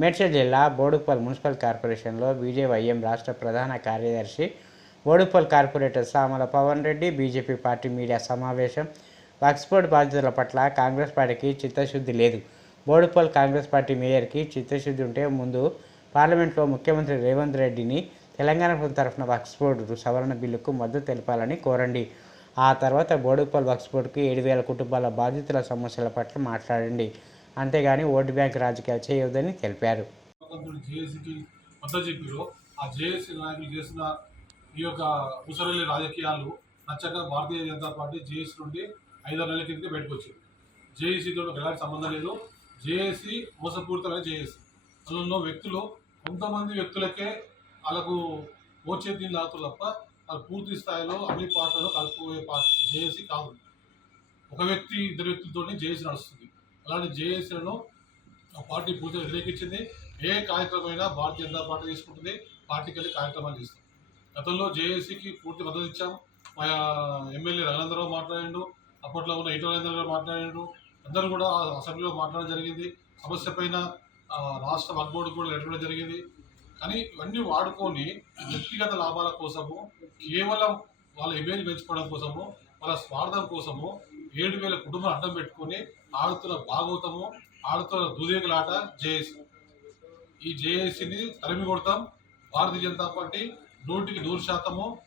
మేడ్చల్ జిల్లా బోడుపల్ మున్సిపల్ కార్పొరేషన్లో బీజేవైఎం రాష్ట్ర ప్రధాన కార్యదర్శి Boduppal corporator Samala Pavan Reddy BJP party media సమావేశం. వక్స్ఫోర్డ్ బాధితుల పట్ల కాంగ్రెస్ పార్టీకి చిత్తశుద్ధి లేదు. బోడుపల్ కాంగ్రెస్ పార్టీ మేయర్కి చిత్తశుద్ధి ఉంటే ముందు పార్లమెంట్లో ముఖ్యమంత్రి రేవంత్ రెడ్డిని తెలంగాణ ప్రభుత్వం తరఫున వక్స్ఫోర్డ్ సవరణ బిల్లుకు మద్దతు తెలపాలని కోరండి. ఆ తర్వాత బోడుపల్ వక్స్ఫోర్డ్కి ఏడు వేల కుటుంబాల బాధితుల సమస్యల పట్ల మాట్లాడండి. అంతేగాని ఓటు బ్యాంక్ రాజకీయాలు చేయొద్దని తెలిపారు. ఆ జేఏసీ నాయకులు చేసిన ఈ యొక్క ముసలి రాజకీయాలు నచ్చక భారతీయ జనతా పార్టీ జేఏసీ నుండి ఐదారు నెలల కిందకి బయటకు వచ్చింది. జేఏసీతో ఎలాంటి సంబంధం లేదు. జేఏసీ మోసపూరితమైన జేఏసీ. అందులో ఉన్న వ్యక్తులు కొంతమంది వ్యక్తులకే వాళ్ళకు మోచే దీని లాగుతారు తప్ప వాళ్ళు పూర్తి స్థాయిలో అన్ని పార్టీలలో కలుపుకోయే పార్టీ జేఏసీ కాదు. ఒక వ్యక్తి ఇద్దరు వ్యక్తులతోనే జేఏసీ నడుస్తుంది. అలాంటి జేఏసీలను ఆ పార్టీ పూర్తిగా వ్యతిరేకించింది ఏ కార్యక్రమమైనా భారతీయ జనతా పార్టీ తీసుకుంటుంది. పార్టీకి వెళ్ళి కార్యక్రమాలు చేస్తాం గతంలో జేఏసీకి పూర్తి మద్దతు ఇచ్చాం మా ఎమ్మెల్యే రఘునందరావు మాట్లాడిండు. అప్పట్లో ఉన్న ఈటల రాజేంద్ర గారు మాట్లాడిండు. అందరూ కూడా ఆ అసెంబ్లీలో మాట్లాడడం జరిగింది. సమస్య పైన రాష్ట్ర వర్క్ కూడా లెటర్ జరిగింది. కానీ ఇవన్నీ వాడుకొని వ్యక్తిగత లాభాల కోసము కేవలం వాళ్ళ ఇమేజ్ పెంచుకోవడం కోసము వాళ్ళ స్వార్థం కోసము ఏడు వేల కుటుంబం అడ్డం పెట్టుకొని ఆడుతున్న భాగవతము ఆడుతున్న దుదేకులాట జేఏసీ. ఈ జేఏసీని తరిమి కొడతాం. భారతీయ జనతా పార్టీ నూటికి నూరు శాతము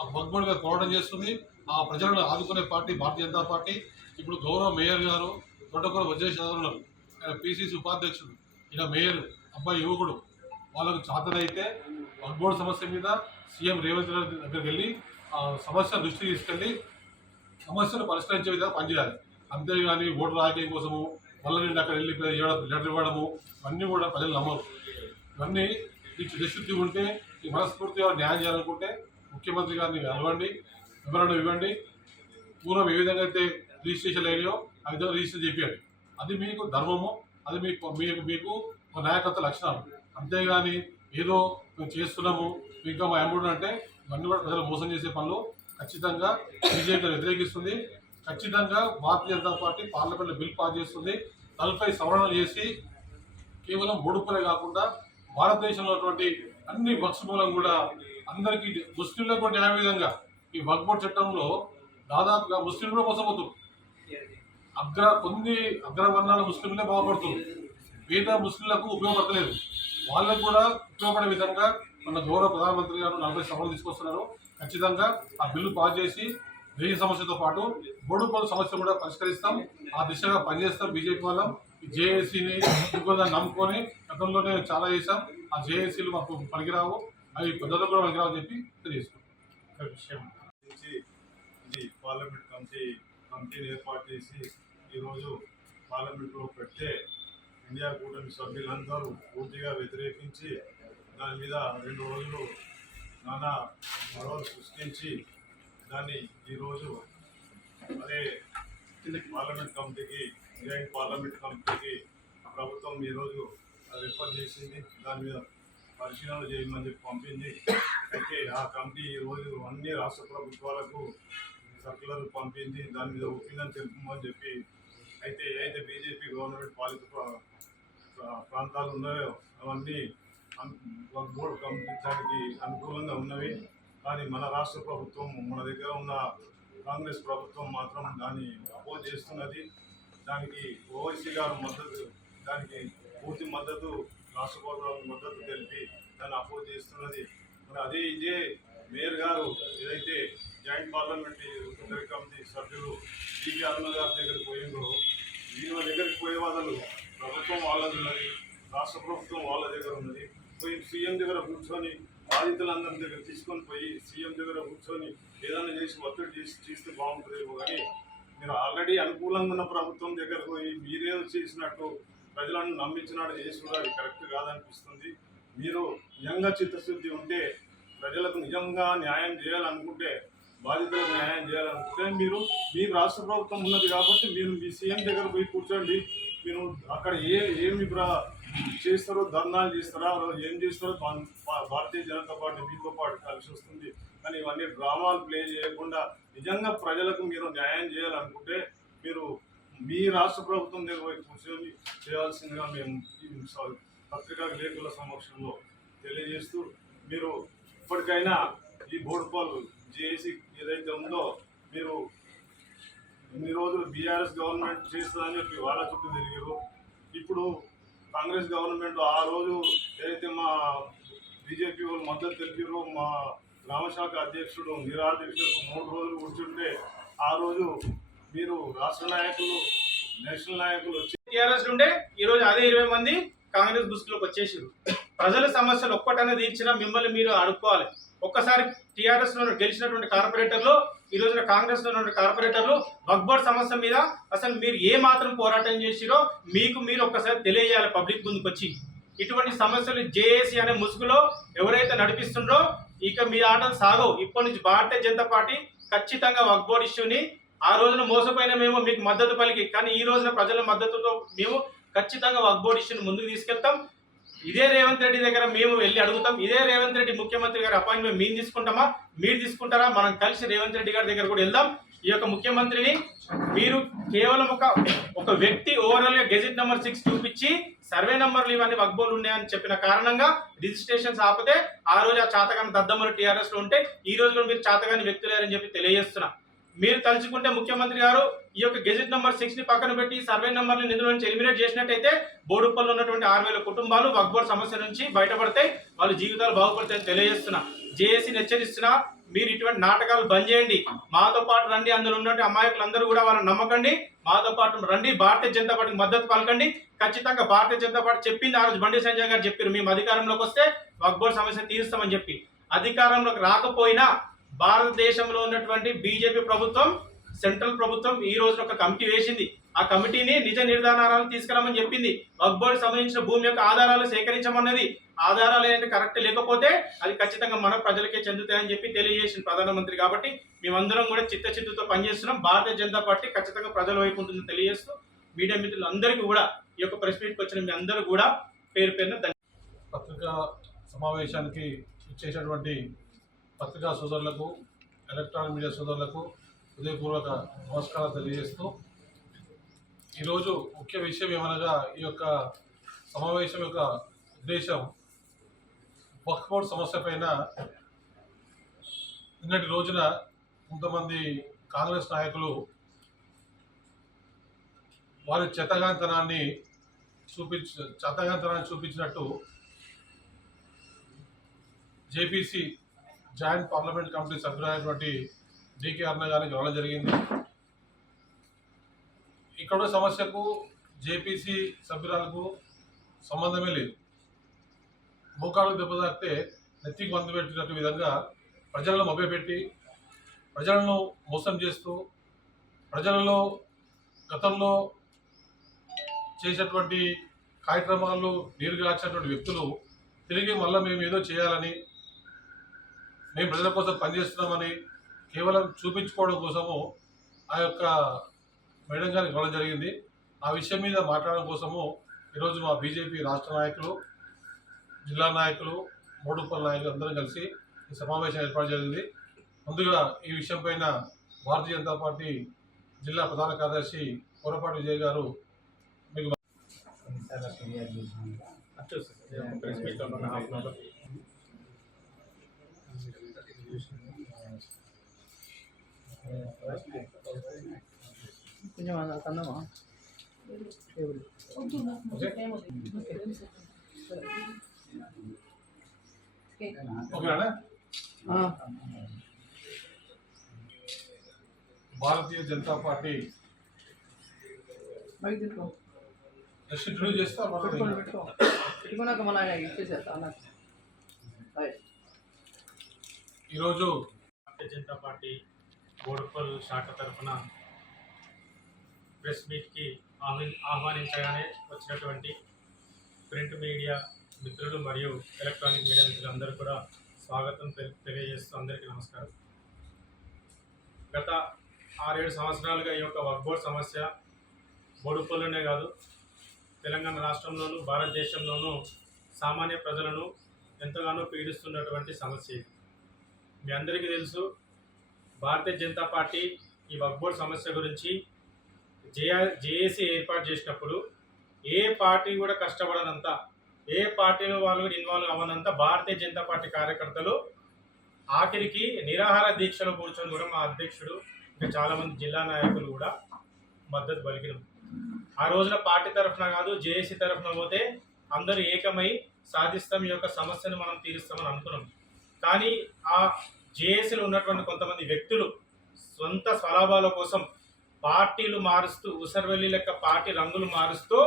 ఆ బగ్బడి మీద పోరాటం చేస్తుంది. ఆ ప్రజలను ఆదుకునే పార్టీ భారతీయ జనతా పార్టీ. ఇప్పుడు గౌరవ మేయర్ గారు తొట్టకూర వజ్రేశ్వరరావు యాదవ్ ఆయన పిసిసి ఉపాధ్యక్షుడు. ఈయన మేయర్ అబ్బాయి యువకుడు. వాళ్ళకు చాతనైతే బగ్బోర్డు సమస్య మీద సీఎం రేవంత్ రెడ్డి దగ్గరికి వెళ్ళి ఆ సమస్య దృష్టి తీసుకెళ్ళి సమస్యను పరిష్కరించే విధంగా పనిచేయాలి. అంతేగాని ఓటు రాజకీయం కోసము మళ్ళీ నేను అక్కడ వెళ్ళి లెటర్ ఇవ్వడము ఇవన్నీ కూడా ప్రజలు నమ్మరు. ఇవన్నీ ఈ చిత్తశుద్ధి ఉంటే ఈ మనస్ఫూర్తిగా న్యాయం చేయాలనుకుంటే ముఖ్యమంత్రి గారిని కలవండి వివరణ ఇవ్వండి. పూర్వం ఏ విధంగా అయితే రిజిస్ట్రేషన్ అయినాయో ఆ విధంగా రిజిస్టర్ చెప్పాడు అది మీకు ధర్మము అది మీకు మీకు మీకు ఒక నాయకత్వ లక్షణాలు. అంతేగాని ఏదో మేము చేస్తున్నాము ఇంకా మా అమ్ముడు అంటే ఇవన్నీ కూడా ప్రజలు మోసం చేసే పనులు. ఖచ్చితంగా బీజేపీ వ్యతిరేకిస్తుంది. ఖచ్చితంగా భారతీయ జనతా పార్టీ పార్లమెంట్లో బిల్ పాస్ చేస్తుంది. నలభై సవరణలు చేసి కేవలం బొడుపులే కాకుండా భారతదేశంలో ఉన్నటువంటి అన్ని వక్స్ మూలం కూడా అందరికీ ముస్లింలకు కూడా న్యాయ విధంగా ఈ వక్బోర్డ్ చట్టంలో దాదాపుగా ముస్లింలు కూడా మోసపోతున్నారు. అగ్ర కొన్ని అగ్రవర్ణాల ముస్లింలే బాగుపడుతుంది పేద ముస్లింలకు ఉపయోగపడతలేదు. వాళ్ళకు కూడా ఉపయోగపడే విధంగా మన గౌరవ ప్రధానమంత్రి గారు నలభై సభలు తీసుకొస్తున్నారు. ఖచ్చితంగా ఆ బిల్లు పాస్ చేసి వెయ్యి సమస్యతో పాటు బోడు పనుల సమస్య కూడా పరిష్కరిస్తాం. ఆ దిశగా పనిచేస్తాం బీజేపీ వాళ్ళం. జేఏసీని ఇంకొంత నమ్ముకొని గతంలోనే చాలా చేశాం. ఆ జేఏసీలు మాకు పనికిరావు. అవి పెద్దలు కూడా పనికిరావు చెప్పి విషయం ఇది పార్లమెంట్ కమిటీ కమిటీని ఏర్పాటు చేసి ఈరోజు పార్లమెంట్లో పెట్టే ఇండియా కూటమి సభ్యులందరూ పూర్తిగా వ్యతిరేకించి దాని మీద రెండు రోజులు నానా గొడవలు సృష్టించి దాన్ని ఈరోజు అదే పార్లమెంట్ కమిటీకి జాయింట్ పార్లమెంట్ కమిటీకి ప్రభుత్వం ఈరోజు రిఫర్ చేసింది. దాని మీద పరిశీలన చేయమని చెప్పి పంపింది. అయితే ఆ కమిటీ ఈరోజు అన్ని రాష్ట్ర ప్రభుత్వాలకు సర్కులర్ పంపింది. దాని మీద ఒపీనియన్ తెలుపమని చెప్పి అయితే ఏదైతే బీజేపీ గవర్నమెంట్ పాలిత ప్రాంతాలు ఉన్నాయో అవన్నీ అన్- వక్ఫ్ అనుకూలంగా ఉన్నవి. కానీ మన రాష్ట్ర ప్రభుత్వం మన దగ్గర ఉన్న కాంగ్రెస్ ప్రభుత్వం మాత్రం దాన్ని అపోజ్ చేస్తున్నది. దానికి ఓవైసీ గారు మద్దతు దానికి పూర్తి మద్దతు రాష్ట్ర ప్రభుత్వం మద్దతు తెలిపి దాన్ని అపోజ్ చేస్తున్నది. మరి అదే ఇదే మేయర్ గారు ఏదైతే జాయింట్ పార్లమెంట్ కమిటీ సభ్యులు జీపీ అరుణ గారి దగ్గరికి పోయిండ్రో వీళ్ళ దగ్గరికి పోయే వాళ్ళు ప్రభుత్వం వాళ్ళది ఉన్నది రాష్ట్ర ప్రభుత్వం వాళ్ళ దగ్గర ఉన్నది. పోయి సీఎం దగ్గర కూర్చొని బాధితులందరి దగ్గర తీసుకొని పోయి సీఎం దగ్గర కూర్చొని ఏదైనా చేసి ఒత్తిడి చేసి చేస్తే బాగుంటుందేమో కానీ మీరు ఆల్రెడీ అనుకూలంగా ఉన్న ప్రభుత్వం దగ్గరకు పోయి మీరే చేసినట్టు ప్రజలను నమ్మించినట్టు చేసుడు అది కరెక్ట్ కాదనిపిస్తుంది. మీరు నిజంగా చిత్తశుద్ధి ఉంటే ప్రజలకు నిజంగా న్యాయం చేయాలనుకుంటే బాధితులకు న్యాయం చేయాలనుకుంటే మీరు మీ రాష్ట్ర ప్రభుత్వం ఉన్నది కాబట్టి మీరు మీ సీఎం దగ్గర పోయి కూర్చోండి. మీరు అక్కడ ఏ ఏమి చేస్తారో ధర్నాలు చేస్తారా ఏం చేస్తారో భా- భారతీయ జనతా పార్టీ మీతో పాటు కలిసి వస్తుంది. కానీ ఇవన్నీ డ్రామాలు ప్లే చేయకుండా నిజంగా ప్రజలకు మీరు న్యాయం చేయాలనుకుంటే మీరు మీ రాష్ట్ర ప్రభుత్వం దగ్గర పోయి కూర్చొని చేయాల్సిందిగా మేము పత్రికా విలేకరుల సమక్షంలో తెలియజేస్తూ మీరు ఇప్పటికైనా ఈ బోడుపాల్ జేఏసీ ఏదైతే ఉందో మీరు ఇన్ని రోజులు బీఆర్ఎస్ గవర్నమెంట్ చేస్తుందని చెప్పి వాళ్ళ చుట్టూ తిరిగారు ఇప్పుడు కాంగ్రెస్ గవర్నమెంట్ ఆ రోజు ఏదైతే మా బీజేపీ వాళ్ళు మద్దతు తెలిపారో మా గ్రామశాఖ అధ్యక్షుడు నిరాధ్యక్షుడు మూడు రోజులు కూర్చుంటే ఆ రోజు మీరు రాష్ట్ర నాయకులు నేషనల్ నాయకులు వచ్చి టీఆర్ఎస్ ఉండే ఈరోజు అదే ఇరవై మంది కాంగ్రెస్ బుస్కులోకి వచ్చేసారు ప్రజల సమస్యలు ఒక్కటనే తీర్చినా మిమ్మల్ని మీరు అడుక్కోవాలి. ఒక్కసారి టీఆర్ఎస్ గెలిచినటువంటి కార్పొరేటర్లు ఈ రోజున కాంగ్రెస్లో ఉన్న కార్పొరేటర్లు వక్బోర్డ్ సమస్య మీద అసలు మీరు ఏ మాత్రం పోరాటం చేసిరో మీకు మీరు ఒక్కసారి తెలియజేయాలి పబ్లిక్ ముందుకు వచ్చి ఇటువంటి సమస్యలు జేఏసీ అనే ముసుగులో ఎవరైతే నడిపిస్తుండో ఇక మీ ఆటలు సాగవు. ఇప్పటి నుంచి భారతీయ జనతా పార్టీ ఖచ్చితంగా వక్బోర్డ్ ఇష్యూని ఆ రోజున మోసపోయిన మేము మీకు మద్దతు పలికి. కానీ ఈ రోజున ప్రజల మద్దతుతో మేము ఖచ్చితంగా వక్బోర్డ్ ఇష్యూని ముందుకు తీసుకెళ్తాం. ఇదే రేవంత్ రెడ్డి దగ్గర మేము వెళ్ళి అడుగుతాం. ఇదే రేవంత్ రెడ్డి ముఖ్యమంత్రి గారి అపాయింట్మెంట్ మేము తీసుకుంటామా? మీరు తీసుకుంటారా? మనం కలిసి రేవంత్ రెడ్డి గారి దగ్గర కూడా వెళ్దాం. ఈ యొక్క ముఖ్యమంత్రిని మీరు కేవలం ఒక ఒక వ్యక్తి ఓవరాల్గా గెజిట్ నెంబర్ సిక్స్ చూపించి సర్వే నంబర్లు ఇవన్నీ వగ్బోలు ఉన్నాయని చెప్పిన కారణంగా రిజిస్ట్రేషన్స్ ఆపితే ఆ రోజు ఆ చాతగాని దద్దమ్మలు టీఆర్ఎస్లో ఉంటే ఈ రోజు కూడా మీరు చాతగాని వ్యక్తులేరని చెప్పి తెలియజేస్తున్నా. మీరు తలుచుకుంటే ముఖ్యమంత్రి గారు ఈ యొక్క గెజెట్ నెంబర్ సిక్స్ని పక్కన పెట్టి సర్వే నెంబర్ని నిధుల నుంచి ఎలిమినేట్ చేసినట్టయితే బోడుప్పల్లో ఉన్నటువంటి ఆరు వేల కుటుంబాలు వక్బోర్డ్ సమస్య నుంచి బయటపడతాయి వాళ్ళ జీవితాలు బాగుపడతాయని తెలియజేస్తున్నా. జేఏసీని హెచ్చరిస్తున్నా మీరు ఇటువంటి నాటకాలు బంద్ చేయండి. మాతో పాటు రండి అందులో ఉన్నటువంటి అమాయకులందరూ కూడా వాళ్ళని నమ్మకండి. మాతో పాటు రండి భారతీయ జనతా పార్టీకి మద్దతు పలకండి. ఖచ్చితంగా భారతీయ జనతా పార్టీ చెప్పింది ఆ రోజు బండి సంజయ్ గారు చెప్పారు. మేము అధికారంలోకి వస్తే వక్బోర్డ్ సమస్య తీరుస్తామని చెప్పి. అధికారంలోకి రాకపోయినా భారతదేశంలో ఉన్నటువంటి బీజేపీ ప్రభుత్వం సెంట్రల్ ప్రభుత్వం ఈ రోజున ఒక కమిటీ వేసింది. ఆ కమిటీని నిజ నిర్ధారణాలు తీసుకురామని చెప్పింది. వక్ఫ్ బోర్డు సంబంధించిన భూమి యొక్క ఆధారాలు సేకరించమన్నది. ఆధారాలు ఏంటి కరెక్ట్ లేకపోతే అది ఖచ్చితంగా మన ప్రజలకే చెందుతాయని చెప్పి తెలియజేసింది ప్రధానమంత్రి కాబట్టి మేమందరం కూడా చిత్తచిత్తుతో పనిచేస్తున్నాం. భారతీయ జనతా పార్టీ ఖచ్చితంగా ప్రజల వైపు ఉంటుందని తెలియజేస్తూ మీడియా మిత్రులందరికీ కూడా ఈ యొక్క ప్రెస్ మీట్కి వచ్చిన మీ అందరూ కూడా పేరు పేరున పత్రికా సమావేశానికి ఇచ్చేసినటువంటి పత్రికా సోదరులకు ఎలక్ట్రానిక్ మీడియా సోదరులకు హృదయపూర్వక నమస్కారాలు తెలియజేస్తూ ఈరోజు ముఖ్య విషయం ఏమనగా ఈ యొక్క సమావేశం యొక్క ఉద్దేశం వక్ఫ్ బోర్డ్ సమస్య పైన నిన్నటి రోజున కొంతమంది కాంగ్రెస్ నాయకులు వారి చెత్తగాంతనాన్ని చూపించ చెత్తగాంతనాన్ని చూపించినట్టు జేపీసీ జాయింట్ పార్లమెంట్ కమిటీ సభ్యులైనటువంటి డికే అన్న గారికి వెళ్ళడం జరిగింది. ఇక్కడ సమస్యకు జేపీసీ సభ్యురాలకు సంబంధమే లేదు. మోకాలు దెబ్బ తాకితే నెత్తికి మందు పెట్టినట్టు విధంగా ప్రజలను మభ్యపెట్టి ప్రజలను మోసం చేస్తూ ప్రజలలో గతంలో చేసేటువంటి కార్యక్రమాలు నీరుగార్చినటువంటి వ్యక్తులు తిరిగి మళ్ళీ మేము ఏదో చేయాలని మేము ప్రజల కోసం పనిచేస్తున్నామని కేవలం చూపించుకోవడం కోసము ఆ యొక్క మేడం గారికి ఇవ్వడం జరిగింది. ఆ విషయం మీద మాట్లాడడం కోసము ఈరోజు మా బీజేపీ రాష్ట్ర నాయకులు జిల్లా నాయకులు మూడుపల్ నాయకులు అందరం కలిసి ఈ సమావేశం ఏర్పాటు జరిగింది. ముందుగా ఈ విషయం పైన భారతీయ జనతా పార్టీ జిల్లా ప్రధాన కార్యదర్శి కోరపాటి విజయ్ గారు మీకు ప్రెస్ మీట్లో ఉన్న హాఫ్ అన్ అవర్ కొంచెం అది కందమా ఓకేనా భారతీయ జనతా పార్టీ బయట తీసుకో నెక్స్ట్ ఇంట్రడ్యూస్ చేస్తా పెట్టుకోండి మనం పెట్టుకో పెట్టుకున్నాక మళ్ళీ ఆయన ఇచ్చేసేస్తా అన్న రైట్ ఈరోజు భారతీయ జనతా పార్టీ బోడుపల్ శాఖ తరఫున ప్రెస్ మీట్కి ఆహ్వా ఆహ్వానించగానే వచ్చినటువంటి ప్రింట్ మీడియా మిత్రులు మరియు ఎలక్ట్రానిక్ మీడియా మిత్రులందరూ కూడా స్వాగతం తెలి- తెలియజేస్తూ అందరికీ నమస్కారం. గత ఆరేడు సంవత్సరాలుగా ఈ యొక్క వక్బోర్డ్ సమస్య బోడుపల్లోనే కాదు తెలంగాణ రాష్ట్రంలోనూ భారతదేశంలోనూ సామాన్య ప్రజలను ఎంతగానో పీడిస్తున్నటువంటి సమస్య ఇది. మీ అందరికీ తెలుసు భారతీయ జనతా పార్టీ ఈ వక్బోర్డ్ సమస్య గురించి జేఆ జేఏసీ ఏర్పాటు చేసినప్పుడు ఏ పార్టీ కూడా కష్టపడనంత ఏ పార్టీలో వాళ్ళు ఇన్వాల్వ్ అవ్వనంత భారతీయ జనతా పార్టీ కార్యకర్తలు ఆఖరికి నిరాహార దీక్షలో కూర్చొని కూడా మా అధ్యక్షుడు ఇంకా చాలామంది జిల్లా నాయకులు కూడా మద్దతు పలికినాం ఆ రోజున పార్టీ తరఫున కాదు జేఏసీ తరఫున పోతే అందరూ ఏకమై సాధిస్తాం ఈ యొక్క సమస్యను మనం తీరుస్తామని అనుకున్నాం. కానీ ఆ జేఏసీలో ఉన్నటువంటి కొంతమంది వ్యక్తులు సొంత స్వలాభాల కోసం పార్టీలు మారుస్తూ ఉసర్వెల్లి లెక్క పార్టీ రంగులు మారుస్తూ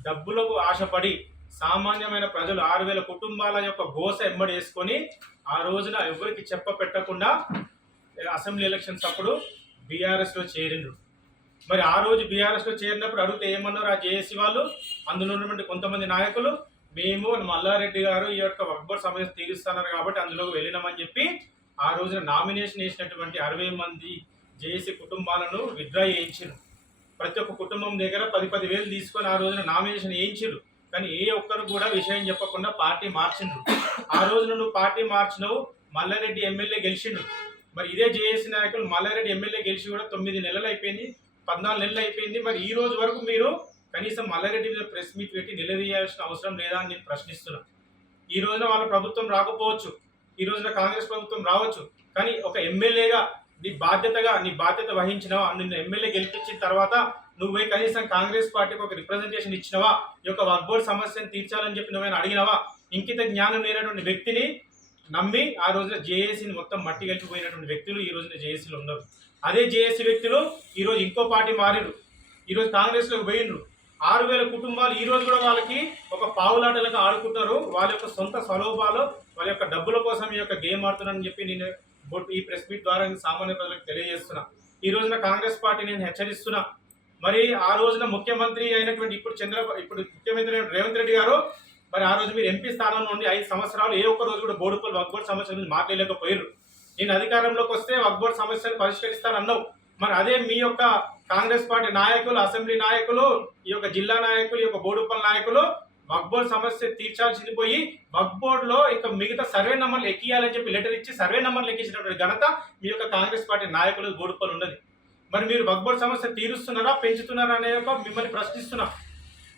డబ్బులకు ఆశపడి సామాన్యమైన ప్రజలు ఆరు వేల కుటుంబాల యొక్క గోస ఎమ్మడేసుకొని వేసుకొని ఆ రోజున ఎవరికి చెప్ప పెట్టకుండా అసెంబ్లీ ఎలక్షన్స్ అప్పుడు బీఆర్ఎస్లో చేరిండ్రు. మరి ఆ రోజు బీఆర్ఎస్లో చేరినప్పుడు అడిగితే ఏమన్నారు ఆ జేఏసీ వాళ్ళు? అందులో ఉన్నటువంటి కొంతమంది నాయకులు మేము మల్లారెడ్డి గారు ఈ యొక్క అక్బర్ సమస్య తీరుస్తున్నారు కాబట్టి అందులోకి వెళ్ళినామని చెప్పి ఆ రోజున నామినేషన్ వేసినటువంటి అరవై మంది జేఏసీ కుటుంబాలను విత్డ్రా చేయించారు ప్రతి ఒక్క కుటుంబం దగ్గర పది పది వేలు తీసుకొని ఆ రోజున నామినేషన్ వేయించారు కానీ ఏ ఒక్కరు కూడా విషయం చెప్పకుండా పార్టీ మార్చిండ్రు ఆ రోజున నువ్వు పార్టీ మార్చినవు మల్లారెడ్డి ఎమ్మెల్యే గెలిచిండు మరి ఇదే జేఏసీ నాయకులు మల్లారెడ్డి ఎమ్మెల్యే గెలిచి కూడా తొమ్మిది నెలలు అయిపోయింది పద్నాలుగు నెలలు అయిపోయింది. మరి ఈ రోజు వరకు మీరు కనీసం మల్లారెడ్డి మీద ప్రెస్ మీట్ పెట్టి నిలదీయాల్సిన అవసరం లేదా అని నేను ప్రశ్నిస్తున్నా ఈ రోజున వాళ్ళ ప్రభుత్వం రాకపోవచ్చు ఈ రోజున కాంగ్రెస్ ప్రభుత్వం రావచ్చు కానీ ఒక ఎమ్మెల్యేగా నీ బాధ్యతగా నీ బాధ్యత వహించినవా? నిన్ను ఎమ్మెల్యే గెలిపించిన తర్వాత నువ్వే కనీసం కాంగ్రెస్ పార్టీకి ఒక రిప్రజెంటేషన్ ఇచ్చినవా? ఈ యొక్క వర్బోర్డ్ సమస్యను తీర్చాలని చెప్పి నువ్వైనా అడిగినవా? ఇంకిత జ్ఞానం లేనటువంటి వ్యక్తిని నమ్మి ఆ రోజున జేఏసీని మొత్తం మట్టి కలిపిపోయినటువంటి వ్యక్తులు ఈ రోజున జేఏసీలో ఉన్నారు. అదే జేఏసీ వ్యక్తులు ఈరోజు ఇంకో పార్టీ మారిరు ఈరోజు కాంగ్రెస్లోకి పోయినరు ఆరు వేల కుటుంబాలు ఈ రోజు కూడా వాళ్ళకి ఒక పావులాటలకు ఆడుకుంటారు. వాళ్ళ యొక్క సొంత స్వలోపాలు వాళ్ళ యొక్క డబ్బుల కోసం ఈ యొక్క గేమ్ ఆడుతున్నారని చెప్పి నేను ఈ ప్రెస్ మీట్ ద్వారా సామాన్య ప్రజలకు తెలియజేస్తున్నా. ఈ రోజున కాంగ్రెస్ పార్టీ నేను హెచ్చరిస్తున్నా. మరి ఆ రోజున ముఖ్యమంత్రి అయినటువంటి ఇప్పుడు చంద్ర ఇప్పుడు ముఖ్యమంత్రి రేవంత్ రెడ్డి గారు మరి ఆ రోజు మీరు ఎంపీ స్థానంలో ఉండి ఐదు సంవత్సరాలు ఏ ఒక్క రోజు కూడా బోడుపల్లి వక్బోర్డ్ సమస్య నుంచి మాట్లాడలేకపోయారు నేను అధికారంలోకి వస్తే వక్బోర్డ్ సమస్యను పరిష్కరిస్తానన్నావు. మరి అదే మీ యొక్క కాంగ్రెస్ పార్టీ నాయకులు అసెంబ్లీ నాయకులు ఈ యొక్క జిల్లా నాయకులు ఈ యొక్క బోడుపల్ నాయకులు వక్బోర్డ్ సమస్య తీర్చాల్సింది పోయి వక్బోర్డ్లో ఇక మిగతా సర్వే నంబర్లు ఎక్కియాలని చెప్పి లెటర్ ఇచ్చి సర్వే నంబర్లు ఎక్కించినటువంటి ఘనత మీ యొక్క కాంగ్రెస్ పార్టీ నాయకులు బోడుపల్ ఉన్నది. మరి మీరు వక్బోర్డ్ సమస్య తీరుస్తున్నారా పెంచుతున్నారా అనే ఒక మిమ్మల్ని ప్రశ్నిస్తున్నా.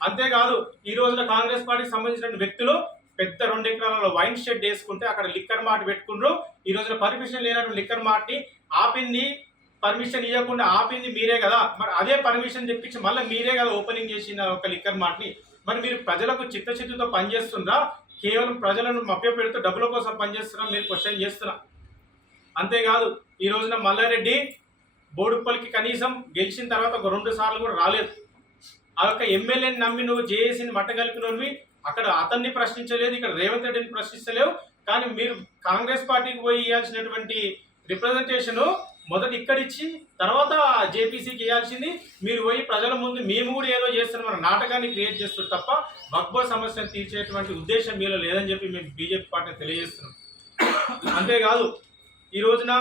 అంతేకాదు ఈ రోజున కాంగ్రెస్ పార్టీకి సంబంధించిన వ్యక్తులు పెద్ద రెండు ఎకరాలలో వైన్ షెడ్ వేసుకుంటే అక్కడ లిక్కర్ మార్ట్ పెట్టుకుండ్రు. ఈ రోజున పర్మిషన్ లేనటువంటి లిక్కర్ మార్ట్ని ఆపింది పర్మిషన్ ఇవ్వకుండా ఆపింది మీరే కదా. మరి అదే పర్మిషన్ తెప్పించి మళ్ళీ మీరే కదా ఓపెనింగ్ చేసిన ఒక లిక్కర్ మార్ట్ని మరి మీరు ప్రజలకు చిత్తశుద్ధితో పనిచేస్తుందా కేవలం ప్రజలను మభ్య పెడుతూ డబ్బుల కోసం పనిచేస్తున్నా మీరు క్వశ్చన్ చేస్తున్నా అంతేకాదు ఈ రోజున మల్లారెడ్డి బోడుప్పల్కి కనీసం గెలిచిన తర్వాత ఒక రెండు సార్లు కూడా రాలేదు. ఆ యొక్క ఎమ్మెల్యేని నమ్మి నువ్వు జేఏసీని మట్టగలిపినవి అక్కడ అతన్ని ప్రశ్నించలేదు ఇక్కడ రేవంత్ రెడ్డిని ప్రశ్నించలేవు కానీ మీరు కాంగ్రెస్ పార్టీకి పోయి ఇవ్వాల్సినటువంటి రిప్రజెంటేషను మొదట ఇక్కడ ఇచ్చి తర్వాత జేపీసీకి ఇవ్వాల్సింది మీరు పోయి ప్రజల ముందు మేము కూడా ఏదో చేస్తున్నాం నాటకాన్ని క్రియేట్ చేస్తారు తప్ప వక్బో సమస్యను తీర్చేటువంటి ఉద్దేశం మీలో లేదని చెప్పి మేము బీజేపీ పార్టీ తెలియజేస్తున్నాం. అంతేకాదు ఈ రోజున